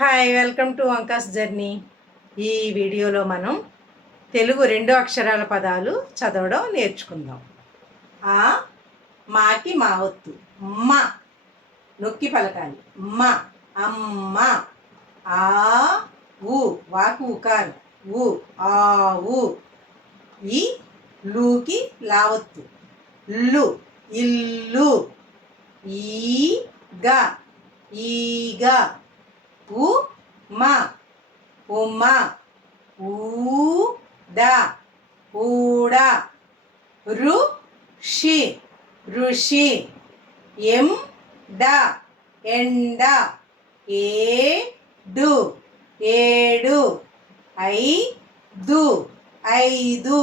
Hi, welcome to Vanka's journey. ఈ వీడియోలో మనం తెలుగు 2 అక్షరాల పదాలు చదవడం నేర్చుకుందాం. ఆ మాకి మావత్తు మా నొక్కి పలకాలి. మా అమ్మ. ఆ ఊ వాకు ఉకారు ఊ ఆవు. ఈ లూకి లావత్తు లు ఇల్లు. ఈగ ఈగ. ఉమా ఉమా. ఊడ ఊడ. ఋషి ఋషి. ఎండ ఎండ. ఏడు ఏడు. ఐదు ఐదు.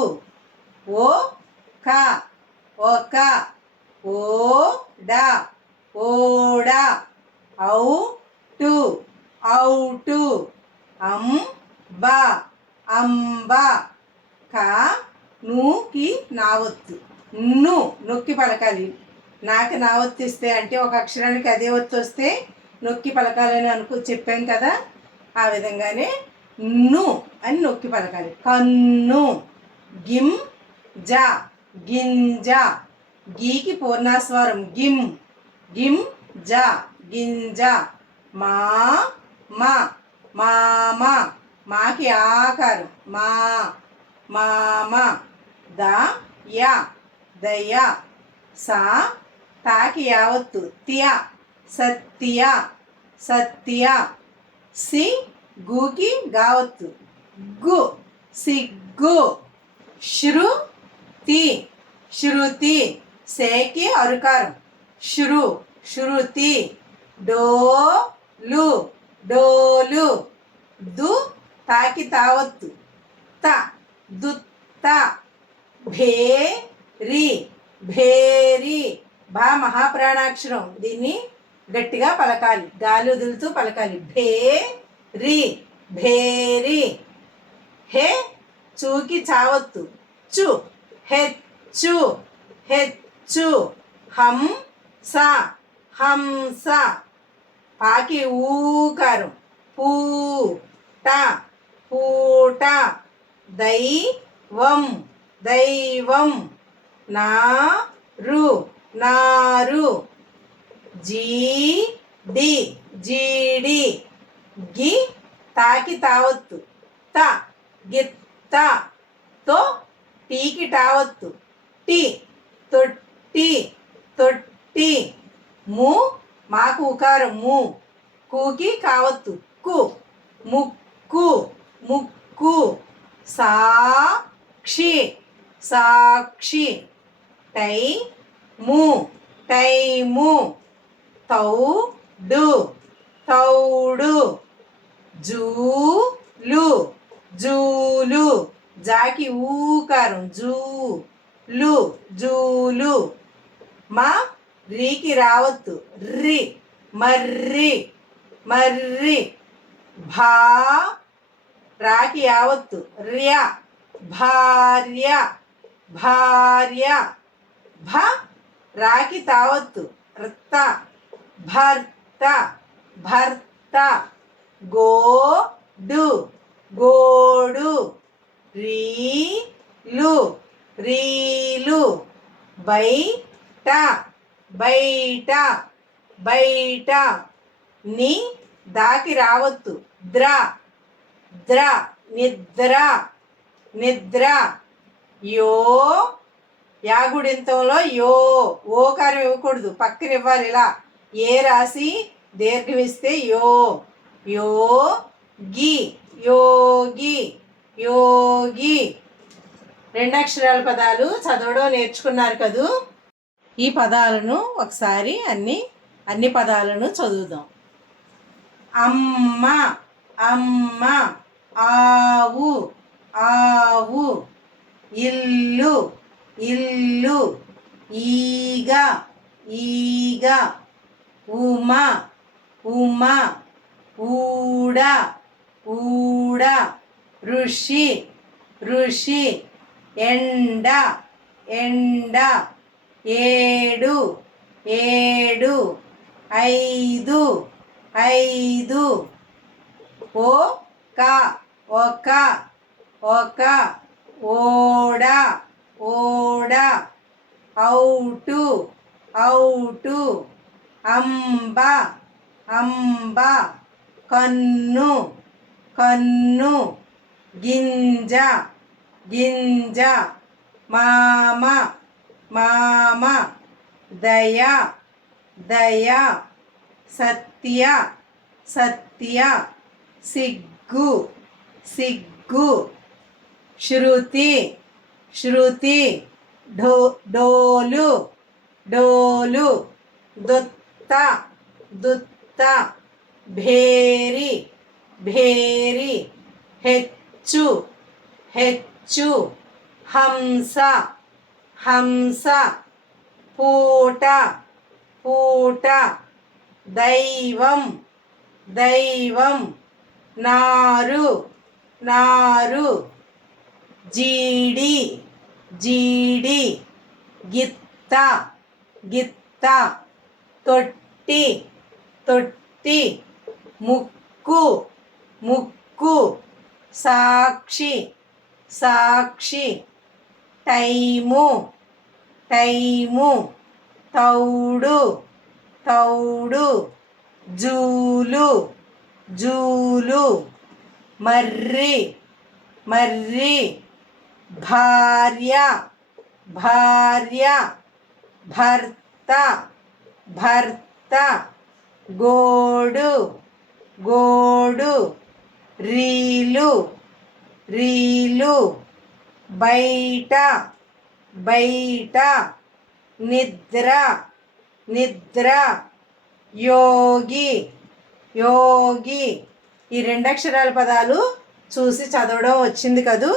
ఒక ఒక. ఓడ ఓడ. Out out. అంబ అంబ. నూకి నావత్తు నొక్కి పలకాలి. నాకు నావత్తు ఇస్తే అంటే ఒక అక్షరానికి అదే ఒత్తు వస్తే నొక్కి పలకాలని చెప్పాం కదా, ఆ విధంగానే ను అని నొక్కి పలకాలి. కన్ను. గింజ గింజ. గీకి పూర్ణాస్వరం గిం గింజ గింజ. మామ మాకి ఆకారం మామ. దయ దయ. తాకి యావత్తు తియ సత్య సత్య. గూకి గావత్తు గు సిగ్గు. శృతి శృతి. సేకి అరుకారం శృతి. డోలు డోలు. తాకి తావత్తు దుత్త. భేరి భేరి. మహాప్రాణాక్షరం, దీన్ని గట్టిగా పలకాలి, గాలి వదులుతూ పలకాలి. భేరి భేరి. హే చూకి చావత్తు చు హెచ్చు హెచ్చు. హంస హంస. పాకి ఊకారం పూట పూట. దైవం దైవం. నారు నారు. జీడి జీడి. తాకి తావత్తు గిత్త. టీకి టావత్తు తొట్టి తొట్టి. మాకు ఉకారం కూకి కావత్తు ముక్కు ముక్కు. సాక్షి సాక్షి. టైము. తౌడు తౌడు. జూలు జూలు. జాకి ఊకారం జూలు జూలు. రీకి రావత్తు రి మర్రి మర్రి. రాకి యావత్తు ర్య భార్య భార్య. రాకి తావత్తు రత్త భర్త భర్త. గోడు గోడు. Reel reel. బయట బయట బయట. దాకి రావత్తు ద్ర నిద్ర నిద్ర. యాగుడింతంలో ఓకారం ఇవ్వకూడదు, పక్కన ఇవ్వాలి. ఇలా ఏ రాసి దీర్ఘమిస్తే యోగి యోగి యోగి. 2 అక్షరాల పదాలు చదవడం నేర్చుకున్నారు కదూ. ఈ పదాలను ఒకసారి అన్ని పదాలను చదువుదాం. అమ్మ అమ్మ. ఆవు ఆవు. ఇల్లు ఇల్లు. ఈగ ఈగ. ఉమ ఉమ. ఊడ ఊడ. ఋషి ఋషి. ఎండ ఎండ. ఏడు ఏడు. ఐదు ఐదు. ఓ క ఒక ఒక ఓడ ఓడ ఔటు ఔటు అంబ అంబ కన్ను కన్ను గింజ గింజ మామ మామ దయ దయ సత్య సత్య సిగ్గు సిగ్గు శృతి శృతి డోలు డోలు దుత్త దుత్త భేరి భేరి హెచ్చు హెచ్చు హంస హంస పూట పూట దైవం దైవం నారు నారు జీడి జీడి గిత్త గిత్త తొట్టి తొట్టి ముక్కు ముక్కు సాక్షి సాక్షి టైము టైము తౌడు తౌడు జూలు జూలు మర్రి మర్రి భార్య భార్య భర్త భర్త గోడు గోడు రీలు రీలు బయట బయట నిద్ర నిద్ర యోగి యోగి ఈ 2 అక్షరాల పదాలు చూసి చదవడం వచ్చింది కదూ.